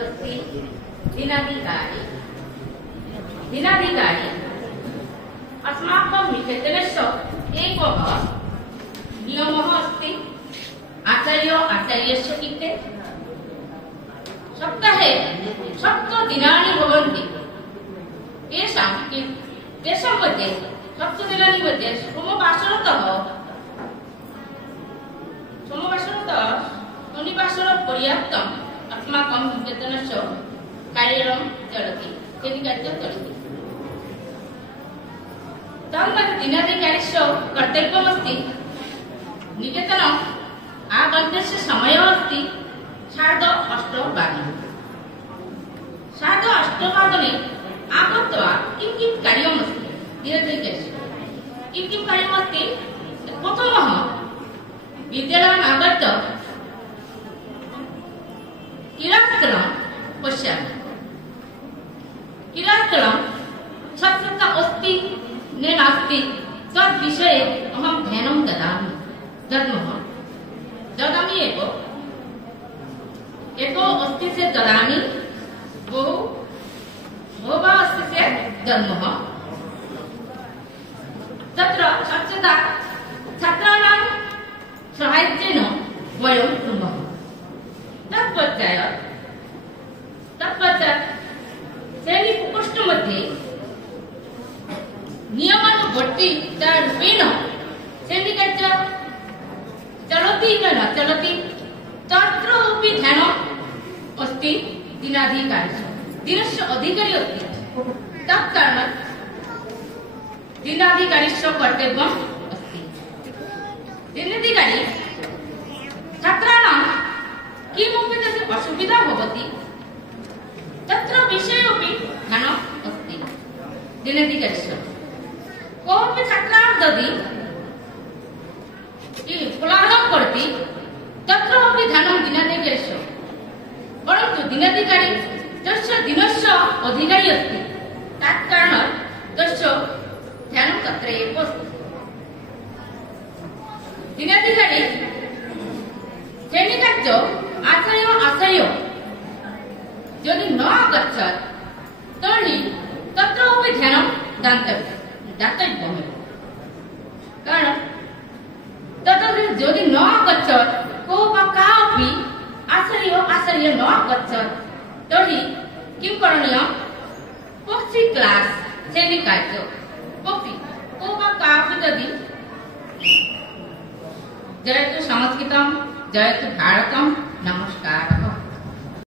अस्ति दिनाधिकारी। दिनाधिकारी अस्माकं निकेतनस्य एकः नियमः अस्ति। आचार्यस्य कृते सप्ताहे सप्तदिनानि भवन्ति। तेषां मध्ये सप्तदिनानि मध्ये सोमवासरतः शनिवासरपर्यन्तम् अस्माकं निकेतनस्य कार्यं चलति। तन्मध्ये दिनाधिकारिस्य कर्तव्यमस्ति निकेतनम् आगन्तस्य समयः अस्ति 8:30 8:30 आगत्वा किं कार्यमस्ति दिनाधिकारिस्य किं कार्यमस्ति। प्रथमः विद्यालयम् आगत्य क्रीडास्थलं पश्यामि। क्रीडास्थलं छात्रता अस्ति न नास्ति तद्विषये अहं ध्यानं ददामि एव। एको अस्ति चेत् ददामि, बहुधा अस्ति चेत् दद्मः। तत्र स्वच्छता छात्राणां साहाय्येन वयं कुर्मः। तत्पश्चात् श्रेणीप्रकोष्ठमध्ये नियमानुवर्तितारूपेण श्रेणीकार्य चलति न चलति तत्र अपि ध्यानम् अस्ति दिनाधिकारिस्य। दिनस्य अधिकारी अस्ति। तत्कारणात् दिनाधिकारिस्य कर्तव्यम् अस्ति। दिनाधिकारी छात्राणां किमपि तस्य असुविधा भवति तत्र विषये अपि ध्यानम् अस्ति दिनाधिकारिस्य। कोऽपि छात्रः यदि कोलाहलं करोति तत्र अपि ध्यानं दिनाधिकारिस्य। परन्तु दिनाधिकारी तस्य दिनस्य अधिकारी अस्ति। तत्कारणात् तस्य ध्यानं तत्र एव अस्ति। दिनाधिकारी श्रेणीकार्य आचार्य यदि न आगच्छत् तर्हि तत्र अपि ध्यानं दातव्यमेव। कारणं तत्र यदि न आगच्छत् कोऽपि आचार्य न आगच्छत् तर्हि किं करणीयं। पक्षी क्लास श्रेणीकार्य कोऽपि यदि जयतु संस्कृतं जयतु भारतं। नमस्कारः।